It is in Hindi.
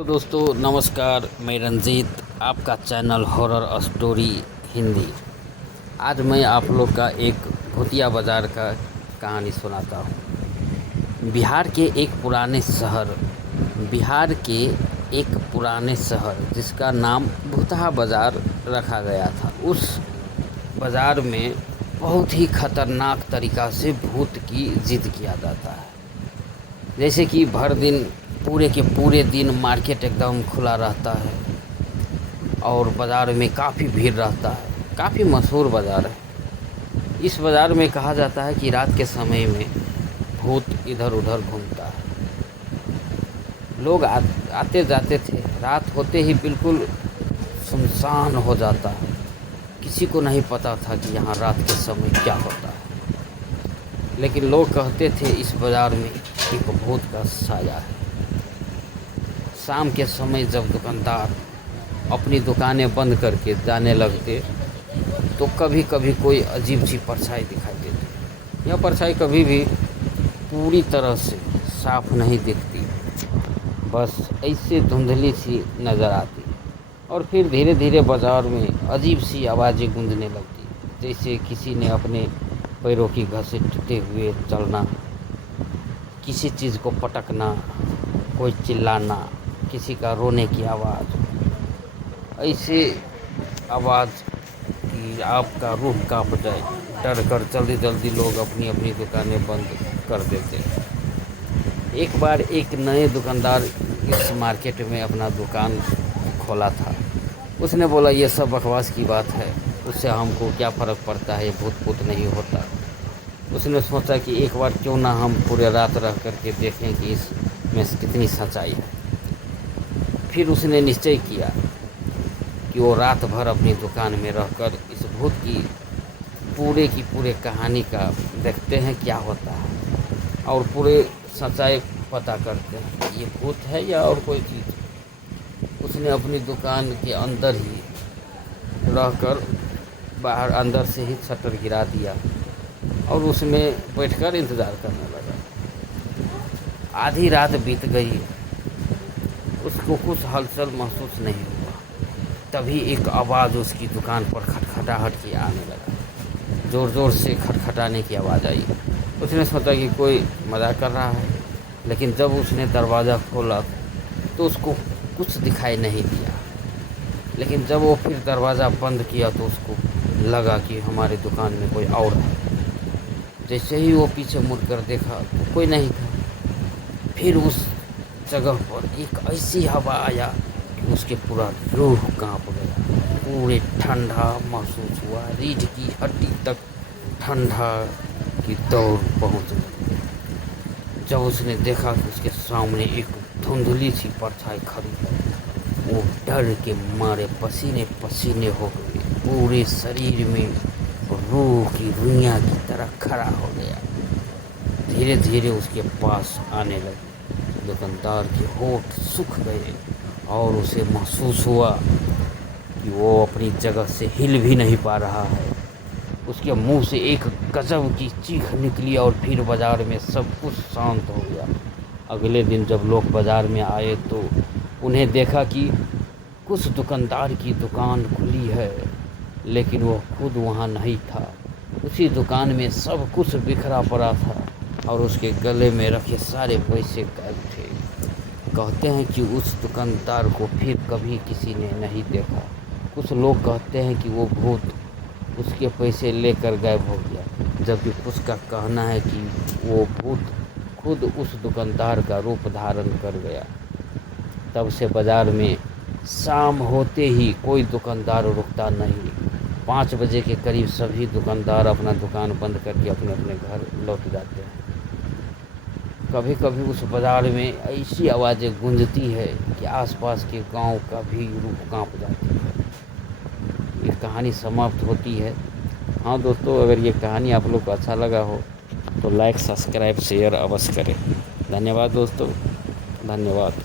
तो दोस्तों नमस्कार, मैं रंजीत, आपका चैनल हॉरर स्टोरी हिंदी। आज मैं आप लोग का एक भूतिया बाज़ार का कहानी सुनाता हूँ। बिहार के एक पुराने शहर जिसका नाम भूतहा बाज़ार रखा गया था। उस बाज़ार में बहुत ही खतरनाक तरीक़ा से भूत की जिद किया जाता है। जैसे कि भर दिन पूरे के पूरे दिन मार्केट एकदम खुला रहता है और बाज़ार में काफ़ी भीड़ रहता है। काफ़ी मशहूर बाज़ार है। इस बाज़ार में कहा जाता है कि रात के समय में भूत इधर उधर घूमता है। लोग आते जाते थे। रात होते ही बिल्कुल सुनसान हो जाता है। किसी को नहीं पता था कि यहाँ रात के समय क्या होता है, लेकिन लोग कहते थे इस बाज़ार में एक भूत का साया है। शाम के समय जब दुकानदार अपनी दुकानें बंद करके जाने लगते तो कभी कभी कोई अजीब सी परछाई दिखाई देती। यह परछाई कभी भी पूरी तरह से साफ नहीं दिखती, बस ऐसे धुंधली सी नज़र आती। और फिर धीरे धीरे बाज़ार में अजीब सी आवाज़ें गूंजने लगती, जैसे किसी ने अपने पैरों की घसीटते हुए चलना, किसी चीज़ को पटकना, कोई चिल्लाना, किसी का रोने की आवाज़। ऐसे आवाज़ कि आपका रूह कांप जाए। डर कर जल्दी जल्दी लोग अपनी अपनी दुकानें बंद कर देते। एक बार एक नए दुकानदार इस मार्केट में अपना दुकान खोला था। उसने बोला ये सब बकवास की बात है, उससे हमको क्या फ़र्क पड़ता है, ये भूत नहीं होता। उसने सोचा कि एक बार क्यों ना हम पूरे रात रह करके देखें कि इसमें कितनी सच्चाई है। फिर उसने निश्चय किया कि वो रात भर अपनी दुकान में रहकर इस भूत की पूरे कहानी का देखते हैं क्या होता है और पूरे सच्चाई पता करते हैं कि ये भूत है या और कोई चीज़। उसने अपनी दुकान के अंदर ही रहकर बाहर अंदर से ही शटर गिरा दिया और उसमें बैठकर इंतज़ार करने लगा। आधी रात बीत गई, उसको कुछ हलचल महसूस नहीं हुआ। तभी एक आवाज़ उसकी दुकान पर खटखटाहट की आने लगा। ज़ोर ज़ोर से खटखटाने की आवाज़ आई। उसने सोचा कि कोई मजाक कर रहा है, लेकिन जब उसने दरवाज़ा खोला तो उसको कुछ दिखाई नहीं दिया। लेकिन जब वो फिर दरवाज़ा बंद किया तो उसको लगा कि हमारी दुकान में कोई और है। जैसे ही वो पीछे मुड़कर देखा तो कोई नहीं था। फिर उस जगह पर एक ऐसी हवा आया कि उसके पूरा रूह कांप गया। पूरे ठंडा महसूस हुआ, रीढ़ की हड्डी तक ठंडा की दौड़ पहुंच गई। जब उसने देखा कि उसके सामने एक धुंधली सी परछाई खड़ी है, वो डर के मारे पसीने पसीने हो गए। पूरे शरीर में रूह की रुइयां की तरह खड़ा हो गया। धीरे धीरे उसके पास आने लगी। दुकानदार के होठ सूख गए और उसे महसूस हुआ कि वो अपनी जगह से हिल भी नहीं पा रहा है। उसके मुंह से एक गजब की चीख निकली और फिर बाज़ार में सब कुछ शांत हो गया। अगले दिन जब लोग बाज़ार में आए तो उन्हें देखा कि कुछ दुकानदार की दुकान खुली है, लेकिन वो खुद वहाँ नहीं था। उसी दुकान में सब कुछ बिखरा पड़ा था और उसके गले में रखे सारे पैसे गायब थे। कहते हैं कि उस दुकानदार को फिर कभी किसी ने नहीं देखा। कुछ लोग कहते हैं कि वो भूत उसके पैसे लेकर गायब हो गया, जबकि कुछ का कहना है कि वो भूत खुद उस दुकानदार का रूप धारण कर गया। तब से बाज़ार में शाम होते ही कोई दुकानदार रुकता नहीं। 5 बजे के करीब सभी दुकानदार अपना दुकान बंद करके अपने अपने घर लौट जाते हैं। कभी कभी उस बाज़ार में ऐसी आवाज़ें गूंजती है कि आसपास के गांव का भी रूह कांप जाती है। ये कहानी समाप्त होती है। हाँ दोस्तों, अगर ये कहानी आप लोग को अच्छा लगा हो तो लाइक, सब्सक्राइब, शेयर अवश्य करें। धन्यवाद दोस्तों, धन्यवाद।